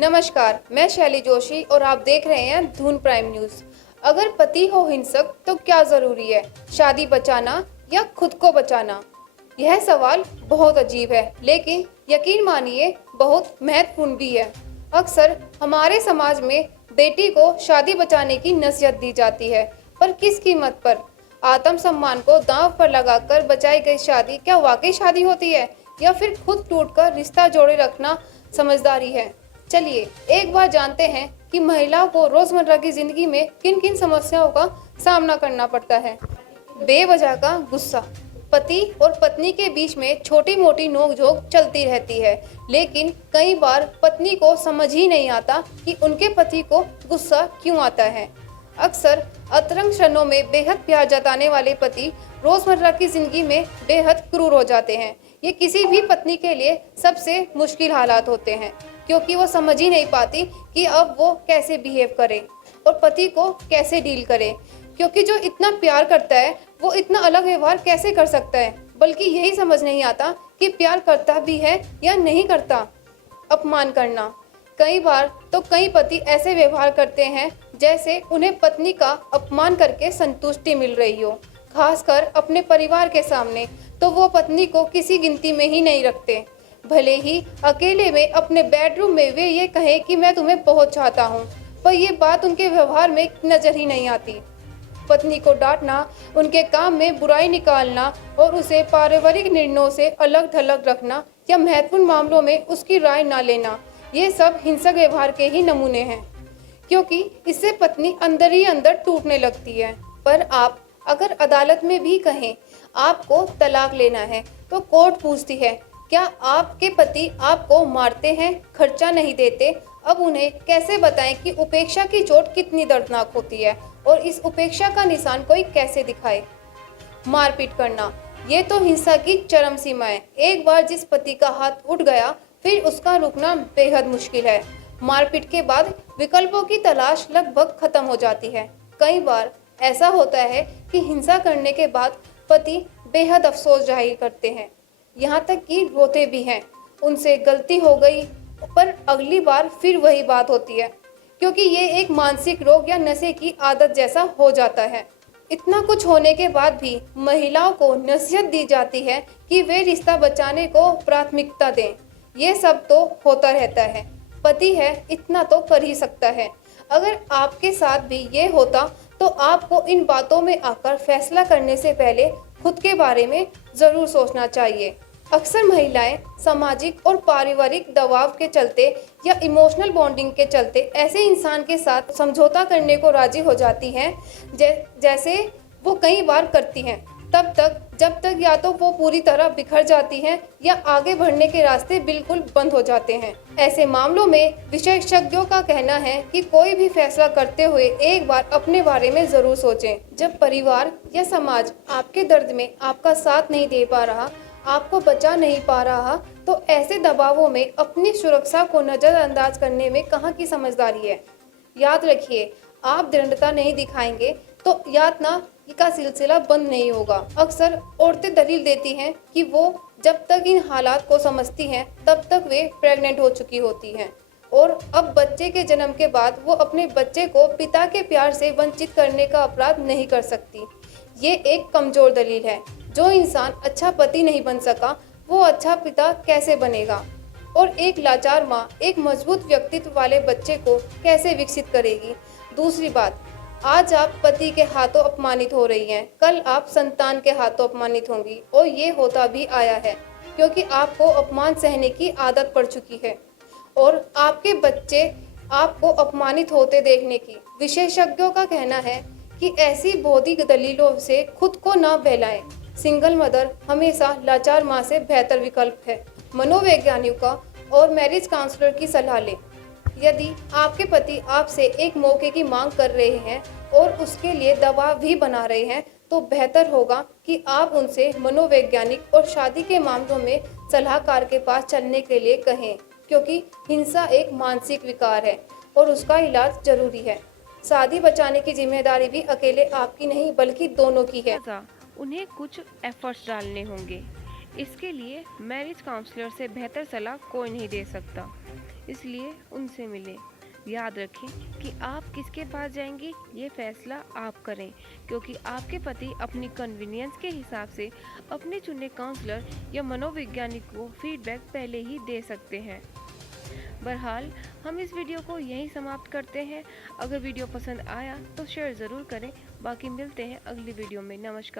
नमस्कार, मैं शैली जोशी और आप देख रहे हैं धून प्राइम न्यूज। अगर पति हो हिंसक तो क्या जरूरी है, शादी बचाना या खुद को बचाना? यह सवाल बहुत अजीब है, लेकिन यकीन मानिए बहुत महत्वपूर्ण भी है। अक्सर हमारे समाज में बेटी को शादी बचाने की नसीहत दी जाती है, पर किस कीमत पर? आत्मसम्मान को दांव पर लगाकर बचाई गई शादी क्या वाकई शादी होती है, या फिर खुद टूटकर रिश्ता जोड़े रखना समझदारी है? चलिए एक बार जानते हैं कि महिलाओं को रोजमर्रा की जिंदगी में किन किन समस्याओं का सामना करना पड़ता है। बेवजह का गुस्सा। पति और पत्नी के बीच में छोटी मोटी नोकझोंक चलती रहती है, लेकिन कई बार पत्नी को समझ ही नहीं आता कि उनके पति को गुस्सा क्यों आता है। अक्सर अंतरंग क्षणों में बेहद प्यार जताने वाले पति रोजमर्रा की जिंदगी में बेहद क्रूर हो जाते हैं। ये किसी भी पत्नी के लिए सबसे मुश्किल हालात होते हैं, क्योंकि वो समझ ही नहीं पाती कि अब वो कैसे बिहेव करे और पति को कैसे डील करे। क्योंकि जो इतना प्यार करता है वो इतना अलग व्यवहार कैसे कर सकता है, बल्कि यही समझ नहीं आता कि प्यार करता भी है या नहीं करता। अपमान करना। कई बार तो कई पति ऐसे व्यवहार करते हैं जैसे उन्हें पत्नी का अपमान करके संतुष्टि मिल रही हो, खासकर अपने परिवार के सामने तो वो पत्नी को किसी गिनती में ही नहीं रखते। भले ही अकेले में अपने बेडरूम में वे ये कहें कि मैं तुम्हें बहुत चाहता हूँ, पर ये बात उनके व्यवहार में नजर ही नहीं आती। पत्नी को डांटना, उनके काम में बुराई निकालना और उसे पारिवारिक निर्णयों से अलग थलग रखना या महत्वपूर्ण मामलों में उसकी राय ना लेना, ये सब हिंसक व्यवहार के ही नमूने हैं, क्योंकि इससे पत्नी अंदर ही अंदर टूटने लगती है। पर आप अगर अदालत में भी कहें आपको तलाक लेना है तो कोर्ट पूछती है, क्या आपके पति आपको मारते हैं, खर्चा नहीं देते? अब उन्हें कैसे बताएं कि उपेक्षा की चोट कितनी दर्दनाक होती है और इस उपेक्षा का निशान कोई कैसे दिखाए? मारपीट करना, ये तो हिंसा की चरम सीमा है। एक बार जिस पति का हाथ उठ गया फिर उसका रुकना बेहद मुश्किल है। मारपीट के बाद विकल्पों की तलाश लगभग खत्म हो जाती है। कई बार ऐसा होता है कि हिंसा करने के बाद पति बेहद अफसोस जाहिर करते हैं, यहाँ तक कि रोते भी हैं। उनसे गलती हो गई, पर अगली बार फिर वही बात होती है, क्योंकि ये एक मानसिक रोग या नशे की आदत जैसा हो जाता है। इतना कुछ होने के बाद भी महिलाओं को नसीहत दी जाती है कि वे रिश्ता बचाने को प्राथमिकता दें। ये सब तो होता रहता है, पति है इतना तो कर ही सकता है। अगर आपके साथ भी ये होता तो आपको इन बातों में आकर फैसला करने से पहले खुद के बारे में जरूर सोचना चाहिए। अक्सर महिलाएं सामाजिक और पारिवारिक दबाव के चलते या इमोशनल बॉन्डिंग के चलते ऐसे इंसान के साथ समझौता करने को राजी हो जाती हैं, जैसे वो कई बार करती हैं, तब तक जब तक या तो वो पूरी तरह बिखर जाती हैं या आगे बढ़ने के रास्ते बिल्कुल बंद हो जाते हैं। ऐसे मामलों में विशेषज्ञों का कहना है कि कोई भी फैसला करते हुए एक बार अपने बारे में जरूर सोचें। जब परिवार या समाज आपके दर्द में आपका साथ नहीं दे पा रहा, आपको बचा नहीं पा रहा, तो ऐसे दबावों में अपनी सुरक्षा को नजरअंदाज करने में कहाँ की समझदारी है। याद रखिए, आप दृढ़ता नहीं दिखाएंगे तो यातना का सिलसिला बंद नहीं होगा। अक्सर औरतें दलील देती हैं कि वो जब तक इन हालात को समझती हैं तब तक वे प्रेग्नेंट हो चुकी होती हैं और अब बच्चे के जन्म के बाद वो अपने बच्चे को पिता के प्यार से वंचित करने का अपराध नहीं कर सकती। ये एक कमजोर दलील है। जो इंसान अच्छा पति नहीं बन सका वो अच्छा पिता कैसे बनेगा? और एक लाचार माँ एक मजबूत व्यक्तित्व वाले बच्चे को कैसे विकसित करेगी? दूसरी बात, आज आप पति के हाथों अपमानित हो रही हैं, कल आप संतान के हाथों अपमानित होंगी, और ये होता भी आया है क्योंकि आपको अपमान सहने की आदत पड़ चुकी है और आपके बच्चे आपको अपमानित होते देखने की। विशेषज्ञों का कहना है कि ऐसी बौद्धिक दलीलों से खुद को न बहलाएं। सिंगल मदर हमेशा लाचार माँ से बेहतर विकल्प है। मनोवैज्ञानिकों और मैरिज काउंसलर की सलाह लें। यदि आपके पति आपसे एक मौके की मांग कर रहे हैं और उसके लिए दबाव भी बना रहे हैं, तो बेहतर होगा कि आप उनसे मनोवैज्ञानिक और शादी के मामलों में सलाहकार के पास चलने के लिए कहें, क्योंकि हिंसा एक मानसिक विकार है और उसका इलाज जरूरी है। शादी बचाने की जिम्मेदारी भी अकेले आपकी नहीं बल्कि दोनों की है। उन्हें कुछ एफर्ट्स डालने होंगे। इसके लिए मैरिज काउंसलर से बेहतर सलाह कोई नहीं दे सकता। इसलिए उनसे मिलें। याद रखें कि आप किसके पास जाएंगी ये फैसला आप करें, क्योंकि आपके पति अपनी कन्वीनियंस के हिसाब से अपने चुने काउंसलर या मनोवैज्ञानिक को फीडबैक पहले ही दे सकते हैं। बहरहाल हम इस वीडियो को यहीं समाप्त करते हैं। अगर वीडियो पसंद आया तो शेयर ज़रूर करें। बाकी मिलते हैं अगली वीडियो में। नमस्कार।